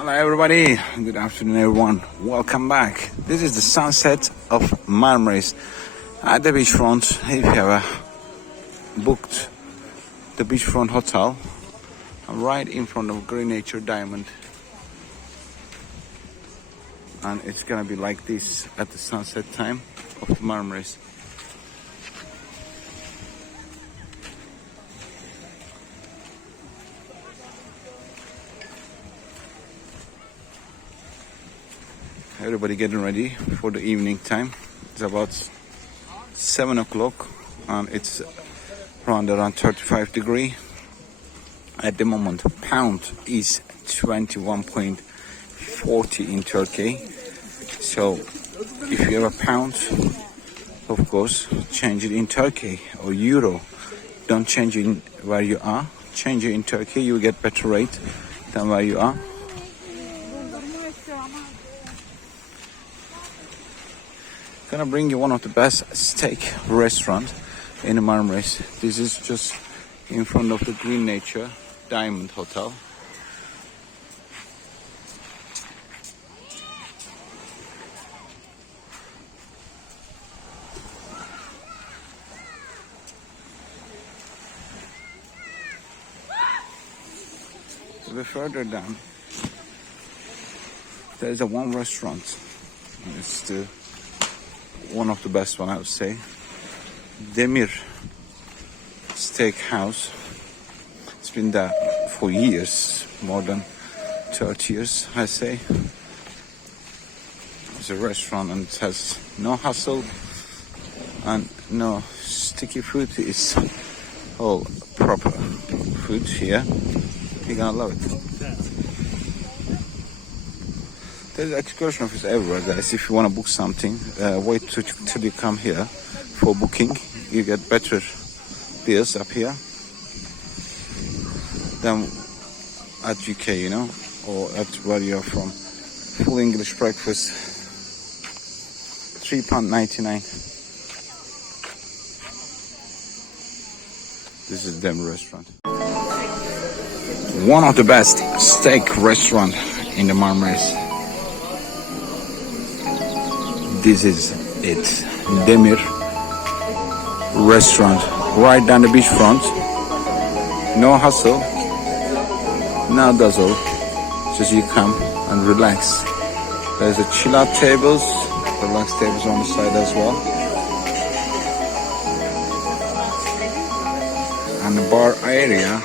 Hello everybody, good afternoon everyone, welcome back. This is the sunset of Marmaris at the beachfront. If you have booked the beachfront hotel, I'm right in front of Green Nature Diamond, and it's gonna be like this at the sunset time of Marmaris. Everybody getting ready for the evening time. It's about 7 o'clock and it's around 35 degrees. At the moment, pound is 21.40 in Turkey. So if you have a pound, of course, change it in Turkey or euro. Don't change it in where you are. Change it in Turkey, you will get better rate than where you are. Gonna bring you one of the best steak restaurant in Marmaris. This is just in front of the Green Nature Diamond Hotel. A bit further down, there's a one restaurant. It's the one of the best one, I would say. Demir Steakhouse. It's been there for years, more than 30 years, I say. It's a restaurant and it has no hassle and no sticky food. It's all proper food here. You're gonna love it. There's excursion office everywhere, guys. If you want to book something, wait till you come here for booking. You get better deals up here than at UK, you know, or at where you're from. Full English breakfast, £3.99. This is them restaurant. One of the best steak restaurant in the Marmaris. This is it, Demir restaurant, right down the beachfront. No hustle, no dazzle, just you come and relax. There's a chill out tables, relax tables on the side as well, and the bar area.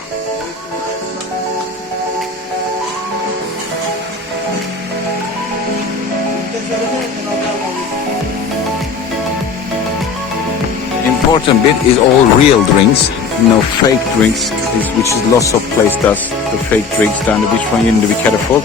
Important bit is all real drinks, no fake drinks, which is lots of place does the fake drinks down the beach. You need to be careful.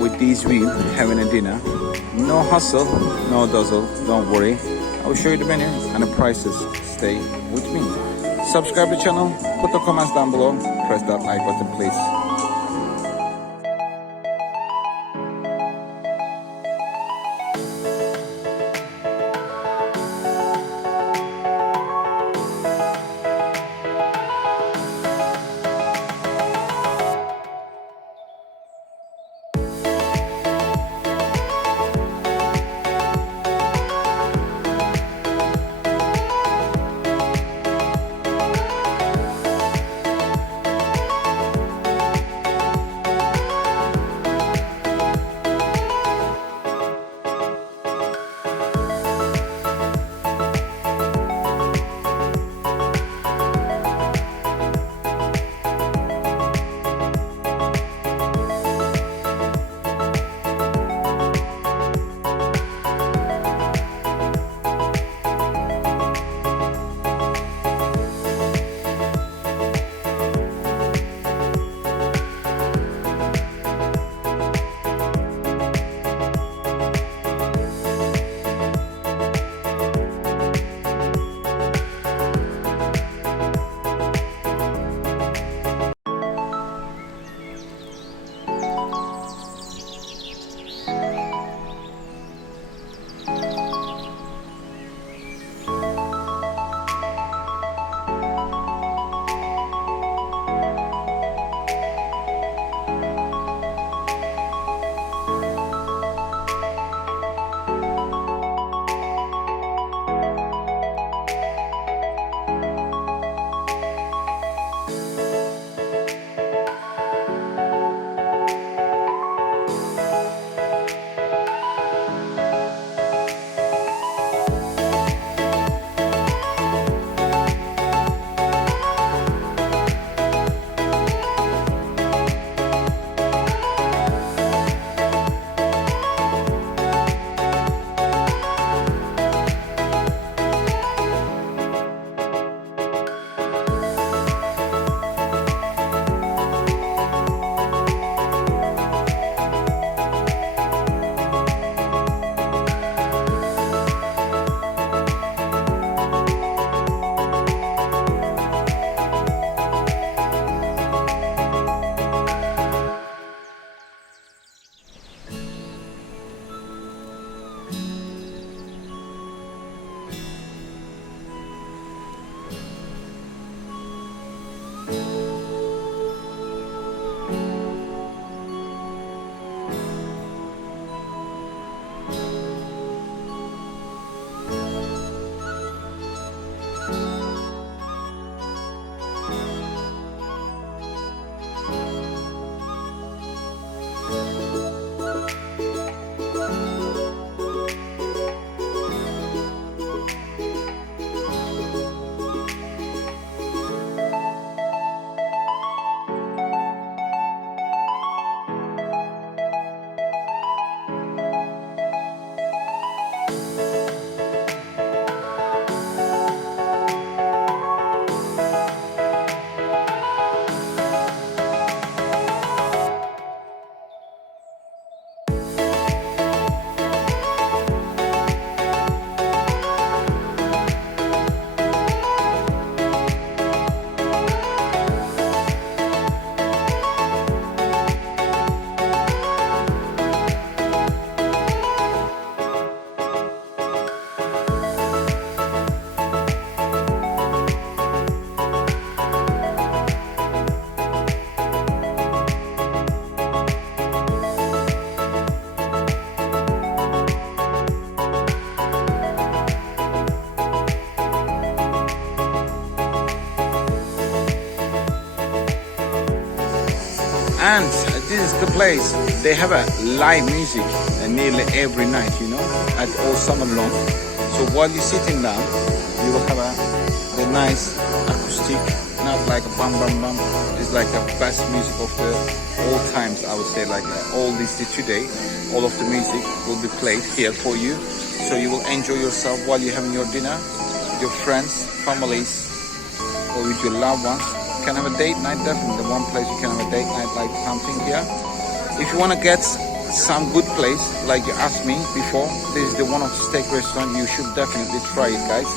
With this view, having a dinner, no hustle, no dazzle, don't worry. I will show you the menu and the prices. Stay with me. Subscribe to the channel, put the comments down below, press that like button please. And this is the place. They have a live music nearly every night, at all summer long. So while you're sitting down, you will have the nice acoustic, not like a bam bam bam. It's like the best music of the all times, I would say, like all this today. All of the music will be played here for you. So you will enjoy yourself while you're having your dinner with your friends, families, or with your loved ones. You can have a date night, definitely. One place you can have a date night like something here. If you want to get some good place, like you asked me before, this is the one of the steak restaurant. You should definitely try it, guys.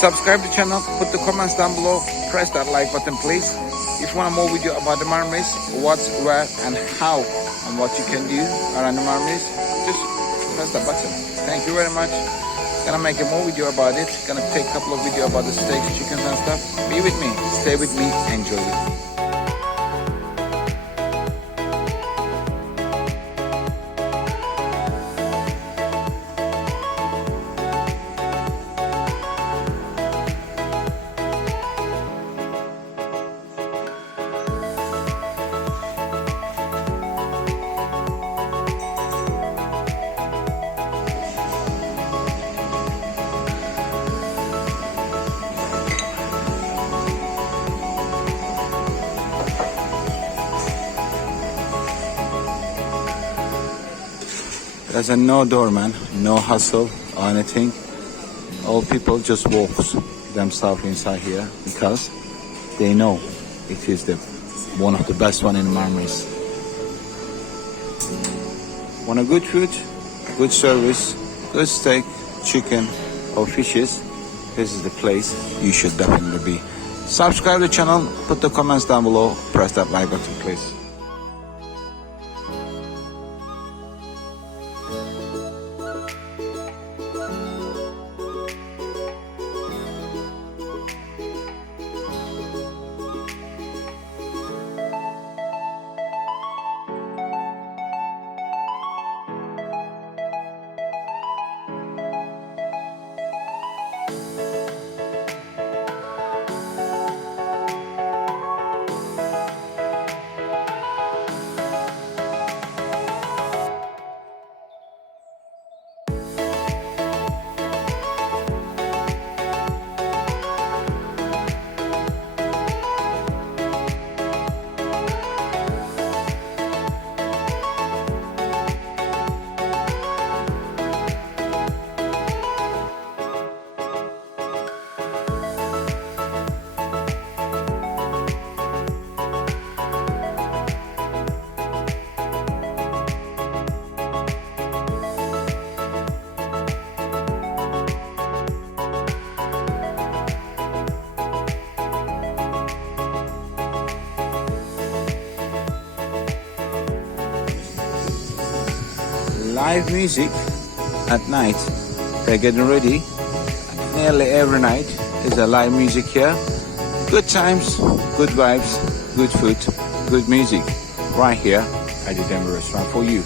Subscribe to the channel, put the comments down below, press that like button, please. If you want more video about the Marmaris, what's, where, and how, and what you can do around the Marmaris, just press the button. Thank you very much. Gonna make a more video about it. Gonna take a couple of videos about the steaks, chickens and stuff. Be with me, stay with me, enjoy it. There's no doorman, no hustle or anything. All people just walk themselves inside here because they know it is one of the best one in Marmaris. Want a good food, good service, good steak, chicken or fishes? This is the place you should definitely be. Subscribe to the channel, put the comments down below, press that like button, please. Live music at night. They're getting ready. Nearly every night is a live music here. Good times, good vibes, good food, good music. Right here at the Denver restaurant for you.